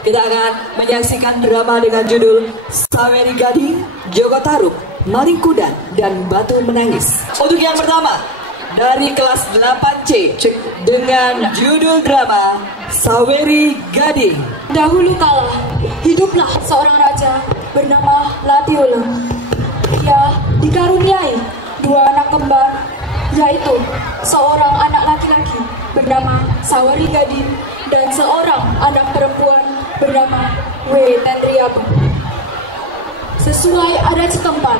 kita akan menyaksikan drama dengan judul Saweri Gading, Joko Tarub, Maring Kudan, dan Batu Menangis. Untuk yang pertama, dari kelas 8C dengan judul drama Saweri Gading. Dahulu kala, hiduplah seorang raja bernama Latiula. Ia dikaruniai dua anak kembar, yaitu seorang anak laki-laki bernama Saweri Gading dan seorang anak perempuan bernama Wetendriaba. Sesuai adat setempat,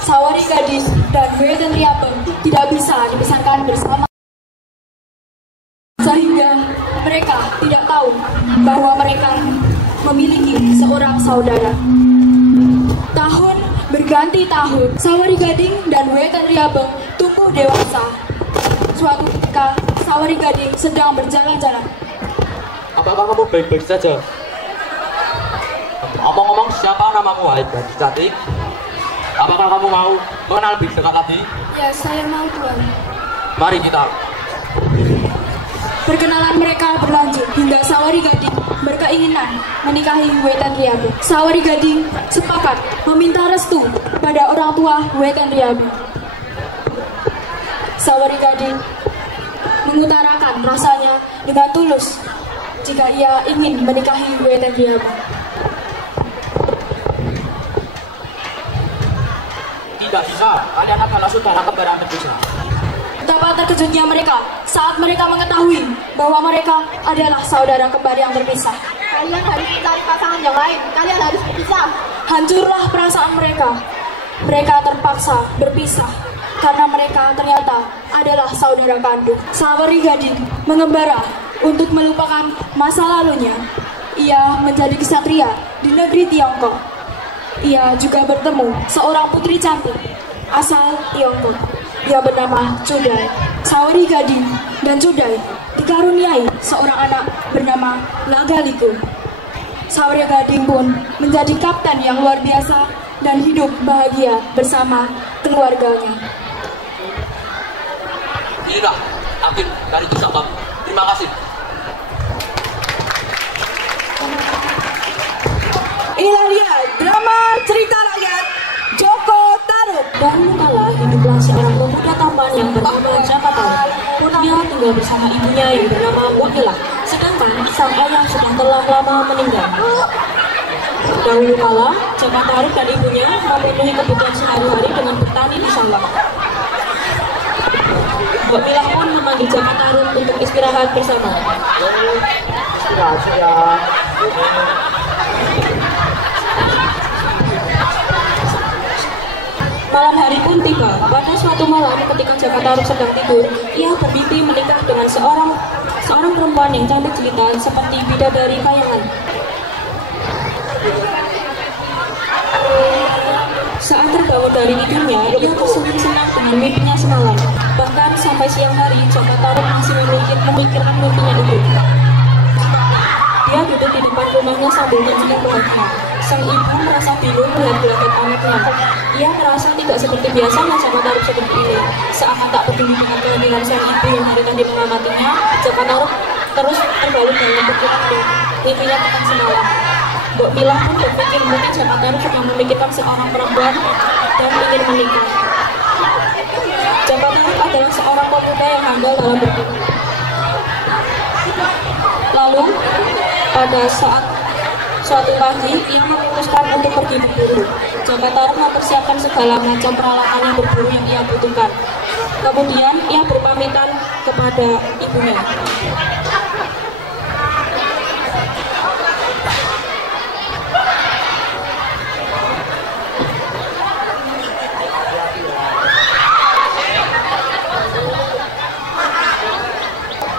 Saweri Gading dan Wetendriaba tidak bisa dibesarkan bersama, sehingga mereka tidak tahu bahwa mereka memiliki seorang saudara. Tahun berganti tahun, Saweri Gading dan Wetendriaba tumbuh dewasa. Suatu ketika, Saweri Gading sedang berjalan-jalan. Apakah kamu baik-baik saja? Ngomong-ngomong, siapa namamu, wahai gadis cantik? Apakah kamu mau mengenal lebih dekat lagi? Ya, saya mau, Tuan. Mari kita. Perkenalan mereka berlanjut hingga Saweri Gading berkeinginan menikahi Wetendriaba. Saweri Gading sepakat meminta restu pada orang tua Wetendriaba. Saweri Gading mengutarakan rasanya dengan tulus jika ia ingin menikahi Wetendriaba. Tidak bisa, kalian adalah saudara kembar yang terpisah. Betapa terkejutnya mereka saat mereka mengetahui bahwa mereka adalah saudara kembar yang terpisah. Kalian harus mencari pasangan yang lain. Kalian harus berpisah. Hancurlah perasaan mereka. Mereka terpaksa berpisah karena mereka ternyata adalah saudara kandung. Saweri Gading mengembara untuk melupakan masa lalunya. Ia menjadi ksatria di negeri Tiongkok. Ia juga bertemu seorang putri cantik asal Tiongkok. Ia bernama Cudai. Saweri Gading dan Cudai dikaruniai seorang anak bernama Lagaliko. Saweri Gading pun menjadi kapten yang luar biasa dan hidup bahagia bersama keluarganya. Inilah akhir dari kisah kamu. Terima kasih. Inilah dia drama cerita rakyat Joko Tarub. Dahulu kala hiduplah seorang pemuda tampan yang bernama Jaka Tarub. Ia tinggal bersama ibunya yang bernama Mutilah, sedangkan sang ayah sudah telah lama meninggal. Dahulu kala, Jaka Tarub dan ibunya memenuhi kebutuhan sehari-hari dengan bertani di sawah. Mbok Milah pun memanggil Jaka Tarub untuk istirahat bersama. Istirahat ya. Malam hari pun tiba. Pada suatu malam ketika Jaka Tarub sedang tidur, ia bermimpi menikah dengan seorang perempuan yang cantik jelita seperti bidadari kayangan. Saat terbangun dari tidurnya, ia tersenyum-senang dengan mimpinya semalam. Bahkan sampai siang hari, Jaka Tarub masih memikirkan mimpinya itu. Dia duduk di depan rumahnya sambil tersenyum bahagia. Sang ibu merasa bingung melihat gelagat anaknya. Ia merasa tidak seperti biasanya Jaka Tarub seperti ini. Seakan tak peduli dengan kehamilan sang ibu yang hari tadi mengamatinya, Jaka Tarub terus terbalut dalam mimpinya tentang semalam. Mbok Milah pun berpikir mungkin Jaka Tarub sedang memikirkan seorang perempuan dan ingin menikah. Jaka Tarub adalah seorang pemuda yang handal dalam berburu. Lalu, pada saat suatu pagi, ia memutuskan untuk pergi berburu. Jaka Tarub mempersiapkan segala macam peralatan yang berburu yang ia butuhkan. Kemudian, ia berpamitan kepada ibunya.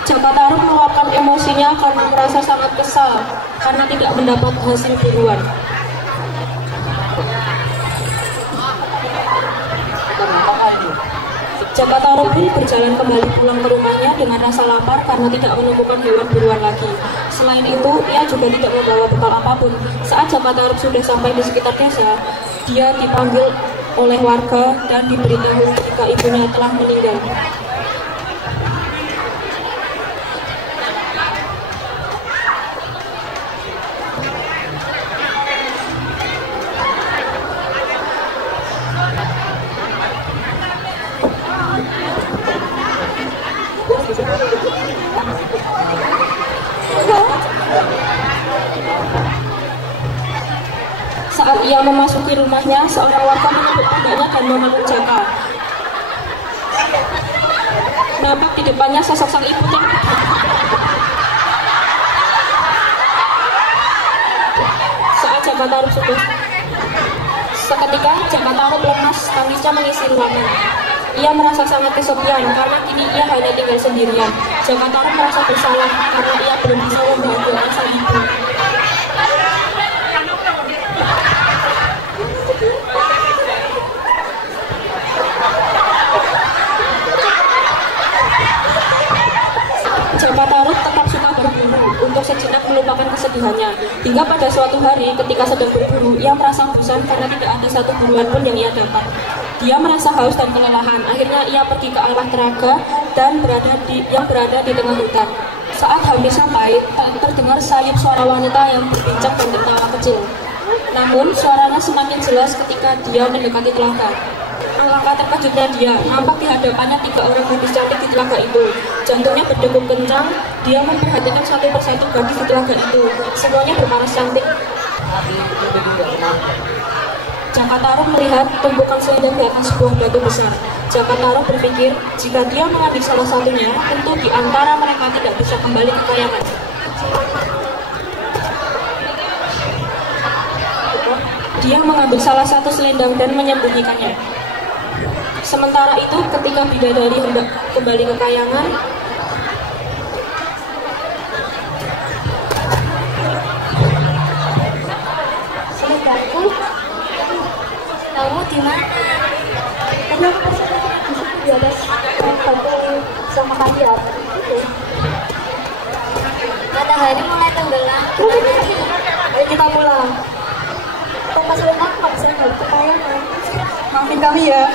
Jaka Tarub meluapkan emosinya karena merasa sangat kesal karena tidak mendapat hasil buruan. Jaka Tarub pun berjalan kembali pulang ke rumahnya dengan rasa lapar karena tidak menemukan hewan buruan lagi. Selain itu, ia juga tidak membawa bekal apapun. Saat Jaka Tarub sudah sampai di sekitar desa, dia dipanggil oleh warga dan diberitahu jika ibunya telah meninggal. Saat ia memasuki rumahnya, seorang warga menyebut pundaknya dan memeluk Jaka. Nampak di depannya sosok sang ibu yang saat Jaka Tarub sudah seketika Jaka Tarub lemas, tangisnya mengisi ruangan. Ia merasa sangat kesepian karena kini ia hanya tinggal sendirian. Jaka Tarub merasa bersalah karena ia belum bisa membahagiakan sang ibu. Jaka Tarub tetap suka berburu untuk sejenak melupakan kesedihannya. Hingga pada suatu hari ketika sedang berburu, ia merasa bosan karena tidak ada satu buruan pun yang ia dapat. Dia merasa haus dan kelelahan. Akhirnya ia pergi ke arah telaga dan berada di tengah hutan. Saat hampir sampai, terdengar sayup suara wanita yang berbincang dan tertawa kecil. Namun suaranya semakin jelas ketika dia mendekati telaga. Alangkah terkejutnya dia, nampak di hadapannya 3 orang gadis cantik di telaga itu. Jantungnya berdegup kencang, dia memperhatikan satu persatu gadis di telaga itu. Semuanya berparas cantik. Jaka Tarub melihat tumpukan selendang di atas sebuah batu besar. Jaka Tarub berpikir, jika dia mengambil salah satunya, tentu di antara mereka tidak bisa kembali ke kayangan. Dia mengambil salah satu selendang dan menyembunyikannya. Sementara itu, ketika bidadari hendak kembali ke kayangan, Selendangku, kamu di mana? Tadi aku di atas batu sama kayu. Matahari mulai tenggelam. ayo kita pulang. Tanpa selendang nggak bisa balik ke kayangan. Maafin kami ya.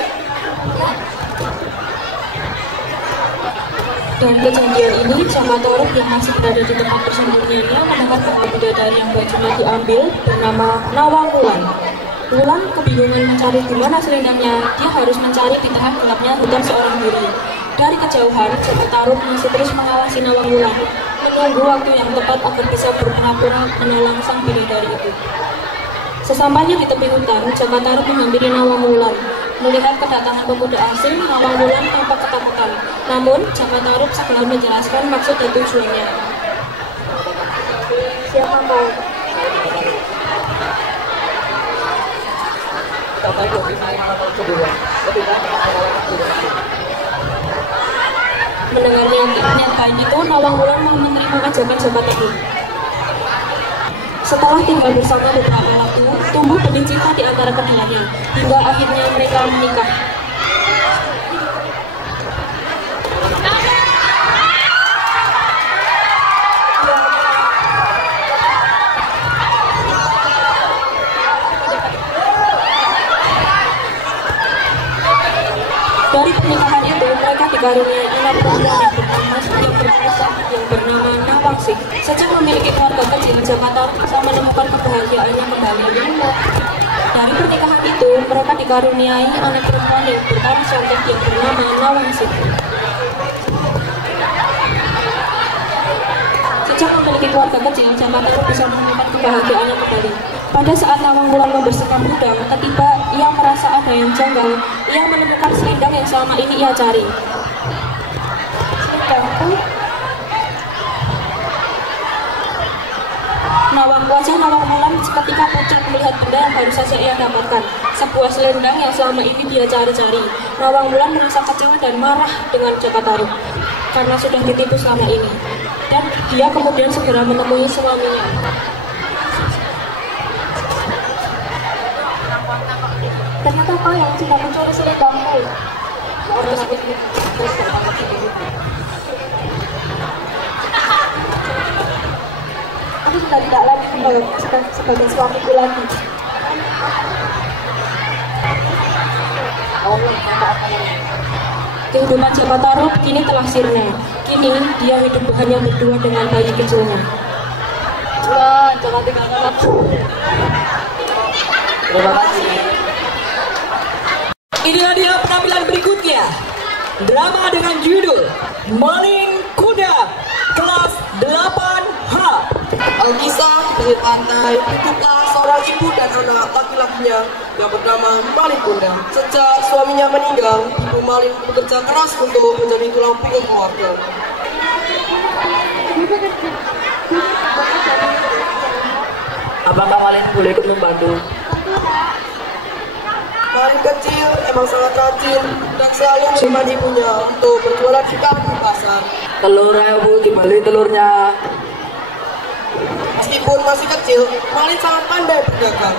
Dan kejadian ini, Jaka Tarub yang masih berada di tempat persembunyiannya mendapat seorang bidadari yang bajunya diambil bernama Nawang Wulan. Wulan kebingungan mencari di mana selendangnya. Dia harus mencari di tengah gelapnya hutan seorang diri. Dari kejauhan, Jaka Tarub masih terus mengawasi Nawang Wulan, menunggu waktu yang tepat agar bisa berpura-pura menolong sang bidadari itu. Sesampainya di tepi hutan, Jaka Tarub menghampiri Nawang Wulan. Melihat kedatangan pemuda asing, Nawang Wulan tampak ketakutan. Namun, Jaka Tarub segera menjelaskan maksud dan tujuannya. Siapa kau? Mendengar niat baik itu, Nawang Wulan mau menerima ajakan Jaka Tarub. Setelah tinggal bersama beberapa waktu, tumbuh benih cinta di antara keduanya, hingga akhirnya mereka menikah. Dari pernikahan itu, mereka dikaruniai anak perempuan yang bernama Nawangsih. Sejak memiliki keluarga kecil, Jaka Tarub bisa menemukan kebahagiaannya kembali. Dari pernikahan itu, mereka dikaruniai anak perempuan yang berparas cantik yang bernama Nawangsih. Sejak memiliki keluarga kecil, Jaka Tarub bisa menemukan kebahagiaannya kembali. Pada saat Nawang Wulan membersihkan gudang, ketika ia merasa ada yang janggal, ia menemukan selendang yang selama ini ia cari. Selendangku. Wajah Nawang Wulan seketika pucat melihat benda yang baru saja ia dapatkan, sebuah selendang yang selama ini dia cari-cari. Nawang Wulan merasa kecewa dan marah dengan Jaka Tarub karena sudah ditipu selama ini, dan dia kemudian segera menemui suaminya. Ternyata kau yang sudah mencuri selendangku. Aku sudah tidak lagi kembali sebagai suamiku lagi. Kehidupan Jaka Tarub kini telah sirna. Kini dia hidup hanya berdua dengan bayi kecilnya. Wah, jangan tinggalkan aku. Terima kasih. Inilah dia penampilan berikutnya. Drama dengan judul Maling Kuda kelas 8H. Alkisah pinggir pantai hiduplah seorang ibu dan anak laki-lakinya yang bernama Malin Kundang. Sejak suaminya meninggal, Ibu Malin bekerja keras untuk menjadi tulang punggung keluarga. Apakah Malin boleh ikut membantu? Malin kecil emang sangat rajin dan selalu menemani ibunya untuk berjualan ikan di pasar. Telurnya Bu, dibalik telurnya. Meskipun masih kecil, Malin sangat pandai berdagang.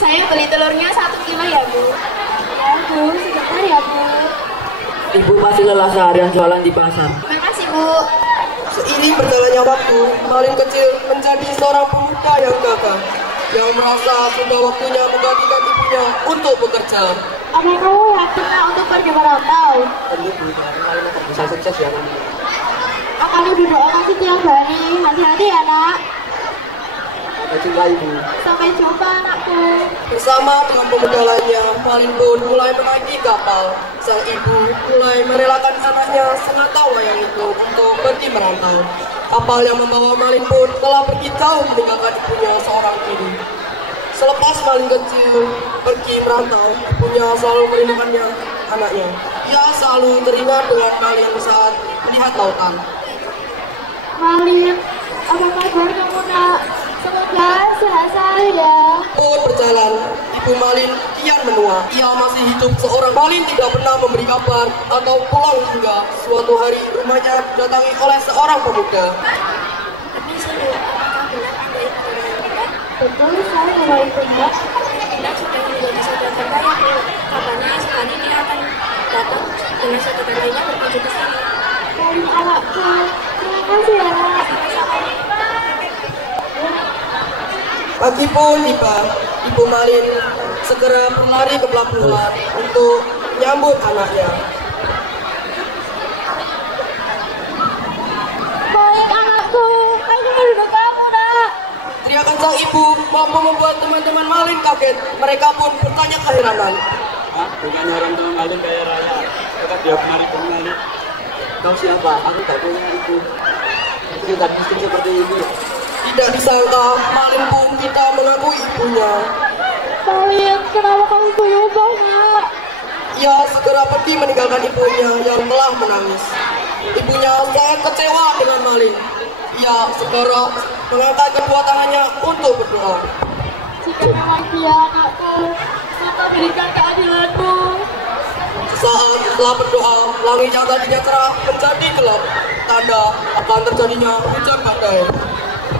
Saya beli telurnya 1 kilo ya Bu. Ya Bu, sebentar ya Bu. Ibu masih lelah seharian jualan di pasar. Makasih Bu. Seiring berjalannya waktu, Malin kecil menjadi seorang pemuda yang gagah, yang merasa sudah waktunya menggantikan ibunya untuk bekerja. Apa kamu yakin untuk pergi merantau? Malin akan bisa sukses ya nanti. Akan ibu doakan setiap hari. Hati-hati ya nak. Sampai jumpa Ibu. Sampai jumpa anakku. Bersama dengan pemuda lainnya, Malin pun mulai menaiki kapal. Sang ibu mulai merelakan anaknya senata wayang itu untuk pergi merantau. Kapal yang membawa Malin pun telah pergi jauh meninggalkan ibunya seorang diri. Selepas Malin kecil pergi merantau, ibunya selalu merindukannya anaknya. Ia selalu teringat dengan Malin saat melihat lautan. Malin, apa kabar kamu nak? Semoga sehat selalu ya. Pun berjalan, Ibu Malin kian menua. Ia masih hidup seorang. Malin tidak pernah memberi kabar atau pulang hingga suatu hari rumahnya didatangi oleh seorang pemuda. Betul, saya mau ibunya. Kita sudah menjadi saudagar kaya. Kabarnya sekali dia akan datang dengan saudagar lainnya berkunjung ke sini. Malin anakku, terima kasih ya nak. Pagi pun tiba, Ibu Malin segera berlari ke pelabuhan untuk menyambut anaknya. Malin anakku, aku merindu kamu nak. Teriakan sang ibu mampu membuat teman-teman Malin kaget. Mereka pun bertanya keheranan. Dengan orang tua Malin kaya raya, tetap dia kemari ke Malin. Kau siapa? Aku tak punya ibu. Itu tak miskin seperti ini. Tidak disangka, Malin pun kita mengakui ibunya. Malin, kenapa kamu berubah nak? Ia segera pergi meninggalkan ibunya yang telah menangis. Ibunya sangat kecewa dengan Malin. Ia segera mengangkat kedua tangannya untuk berdoa. Jika memang dia anakku, maka berikan keadilanmu. Sesaat setelah berdoa, langit yang tadinya cerah menjadi gelap, tanda akan terjadinya hujan badai.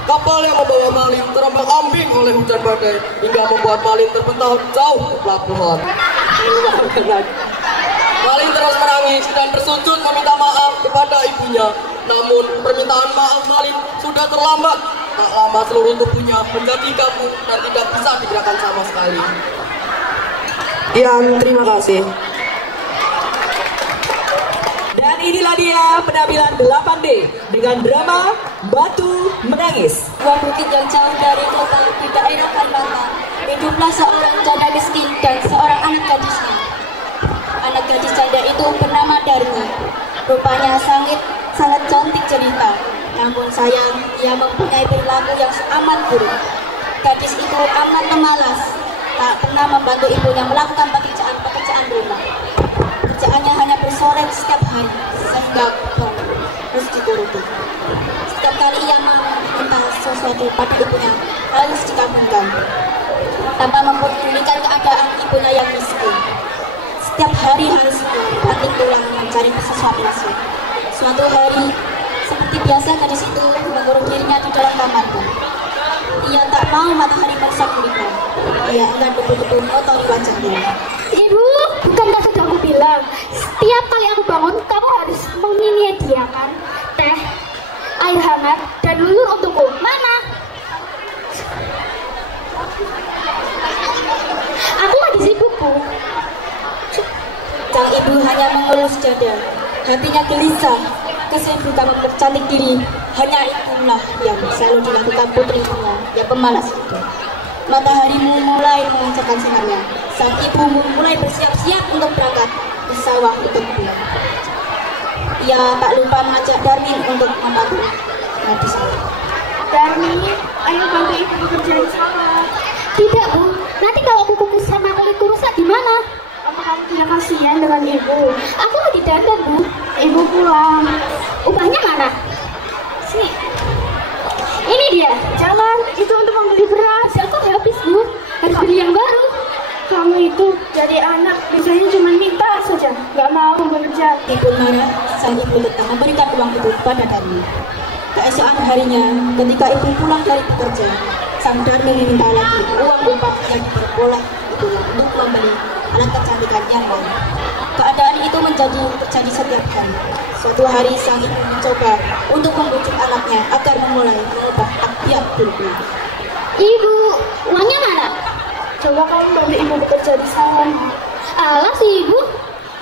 Kapal yang membawa Malin terombang-ambing oleh hujan badai hingga membuat Malin terbentur jauh ke pelabuhan. Malin terus menangis dan bersujud meminta maaf kepada ibunya. Namun permintaan maaf Malin sudah terlambat. Tak lama seluruh tubuhnya menjadi kaku dan tidak bisa digerakkan sama sekali. Terima kasih. Dan inilah dia penampilan 8D dengan drama Batu Menangis. Sebuah bukit yang jauh dari kota di daerah Kalimantan, hiduplah seorang janda miskin dan seorang anak gadisnya. Anak gadis janda itu bernama Darmi. Rupanya sangat cantik jelita. Namun sayang, ia mempunyai perilaku yang amat buruk. Gadis itu amat pemalas, tak pernah membantu ibunya melakukan pekerjaan rumah. Kerjaannya hanya bersorek setiap hari, sehingga harus dituruti. Setiap kali ia meminta sesuatu pada ibunya, harus dikabulkan, tanpa mempedulikan keadaan ibunya yang miskin. Setiap hari harus banting tulang mencari sesuatu hasil. Suatu hari, seperti biasa gadis itu mengurung dirinya di dalam kamarnya. Ia tak mau matahari merusak kulitnya. Ia enggan betul-betul mengotori wajahnya. Ibu, bukankah sudah aku bilang, setiap kali aku bangun, kamu harus menyediakan teh, air hangat, dan lulur untukku. Mana? Aku lagi sibuk, Bu. Sang ibu hanya mengelus dada. Hatinya gelisah. Kesibukan mempercantik diri hanya itulah yang selalu dilakukan putrinya yang pemalas itu. Mataharimu mulai memancarkan sinarnya. Sang ibu mulai bersiap-siap untuk berangkat ke sawah untuk pulang. Ia tak lupa mengajak Darmin untuk membantu gadis itu. Darmin, ayo bantu ibu bekerja di sawah. Tidak, Bu. Nanti kalau kuku sama kulitku rusak gimana? Apa kamu tidak kasihan dengan ibu? Aku lagi dandan, Bu. Ibu pulang. Upahnya mana? Sini. Ini dia. Jangan, itu untuk membeli beras. Aku habis, Bu. Harus beli yang baru. Kamu itu jadi anak, biasanya cuma minta saja, nggak mau bekerja. Ibu marah, sang ibu tetap memberikan uang itu pada Darmin. Keesokan harinya, ketika ibu pulang dari bekerja, sang Darmin meminta lagi uang upah yang diperoleh itu untuk membeli alat kecantikan yang baru. Keadaan itu terjadi setiap hari. Suatu hari sang ibu mencoba untuk membujuk anaknya agar memulai mengubah tabiat buruknya. Ibu, uangnya mana? Coba kamu bantu ibu bekerja di sawah. Alah si ibu.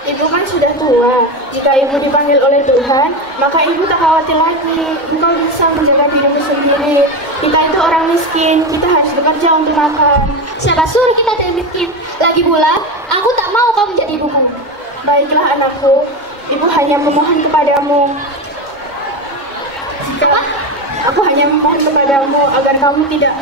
Ibu kan sudah tua. Jika ibu dipanggil oleh Tuhan, maka ibu tak khawatir lagi. Engkau bisa menjaga dirimu sendiri. Kita itu orang miskin, kita harus bekerja untuk makan. Siapa suruh kita tidak miskin? Lagi pula, aku tak mau kau menjadi ibuku. Baiklah anakku, ibu hanya memohon kepadamu. Aku hanya memohon kepadamu agar kamu tidak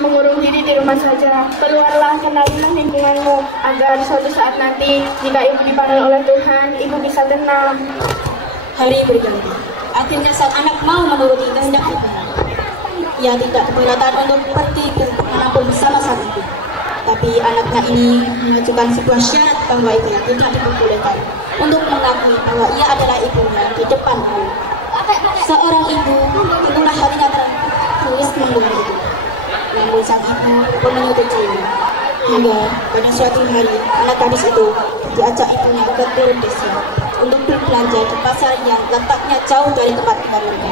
mengurung diri di rumah saja. Keluarlah, kenalilah lingkunganmu agar suatu saat nanti jika ibu dipanggil oleh Tuhan, ibu bisa tenang. Hari berganti. Akhirnya sang anak mau menuruti kehendak ibunya. Ia tidak keberatan untuk pergi ke manapun bersama sang ibu. Tapi anaknya ini mengajukan sebuah syarat bahwa ia tidak diperbolehkan untuk mengakui bahwa ia adalah ibunya di depan umum. Seorang ibu, itulah hatinya tertulis mendengar itu. Namun sang ibu menyetujui. Hingga pada suatu hari, anak gadis itu diajak ibunya ke turun desa untuk berbelanja di pasar yang letaknya jauh dari tempat tinggal mereka.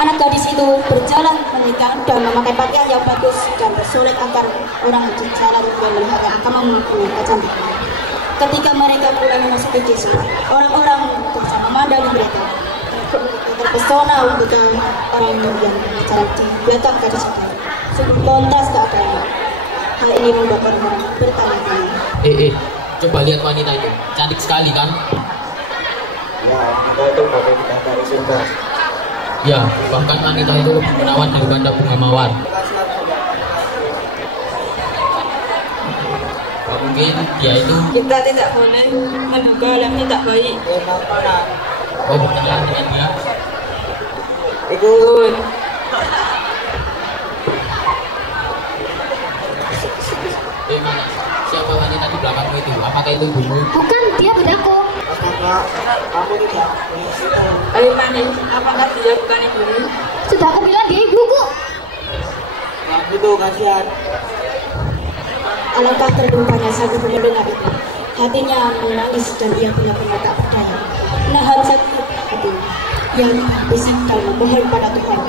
Anak gadis itu berjalan menikah dan memakai pakaian yang bagus dan bersolek agar orang di jalan yang melihatnya akan mengakui kecantikan. Ketika mereka mulai memasuki desa, orang-orang berusaha memandangi mereka. Terpesona untuk orang yang berbicara di belakang gadis itu. Sungguh kontras keadaannya. Hal ini membuat orang-orang bertanya-tanya. Coba lihat wanita itu, cantik sekali kan? Ya, wanita itu bagai bidadari surga. Ya, bahkan wanita itu lebih menawan daripada bunga mawar. Mungkin dia itu. Kita tidak boleh menduga yang tidak baik. Oh, berkenalan dengan dia. Ikut. Mana? Siapa wanita di belakangmu itu? Apakah itu ibumu? Bukan, dia bedaku. Kamu tidak. Ayo Mani, apakah dia bukan ibumu? Sudah aku bilang dia ibuku. Nah, itu kasihan. Alangkah terlupanya sang ibu mendengar itu. Hatinya menangis dan ia benar-benar tak berdaya. Menahan sakit hati yang bisik dan memohon pada Tuhan.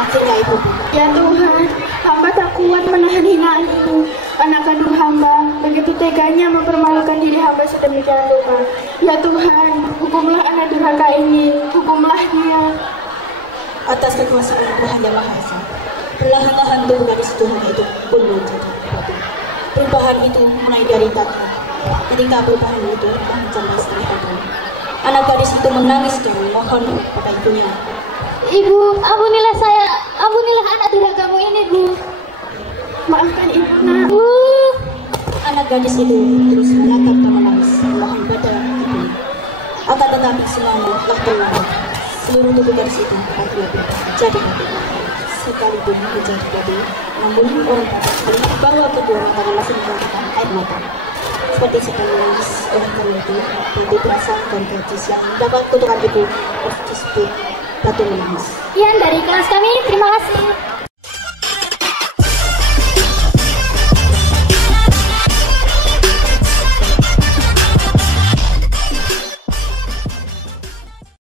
Akhirnya ibu berkata, Ya Tuhan, hamba tak kuat menahan hinaan ini. Anak kandung hamba begitu teganya mempermalukan diri hamba sedemikian rupa. Ya Tuhan, hukumlah anak durhaka ini, hukumlah dia. atas kekuasaan Tuhan Yang Maha Esa, perlahan-lahan tubuh gadis Tuhan itu pun menjadi batu. Perubahan itu mulai dari tadi. Ketika perubahan itu mencapai setengah tahun, anak gadis itu menangis dan memohon kepada ibunya. Ibu, ampunilah saya, ampunilah anak durhakamu ini, Bu. Maafkan ibu nak. Bu. Anak gadis itu terus menatap dan menangis memohon pada ibunya. Akan tetapi semuanya telah terlambat. Seluruh tubuh gadis itu akhirnya jadi batu. Sekalipun menjadi batu, namun orang dapat melihat bahwa kedua matanya masih mengeluarkan air mata. Seperti sedang menangis oleh karena itu, batu berasa dan gadis yang mendapat kutukan itu disebut batu menangis. Sekian dari kelas kami, terima kasih.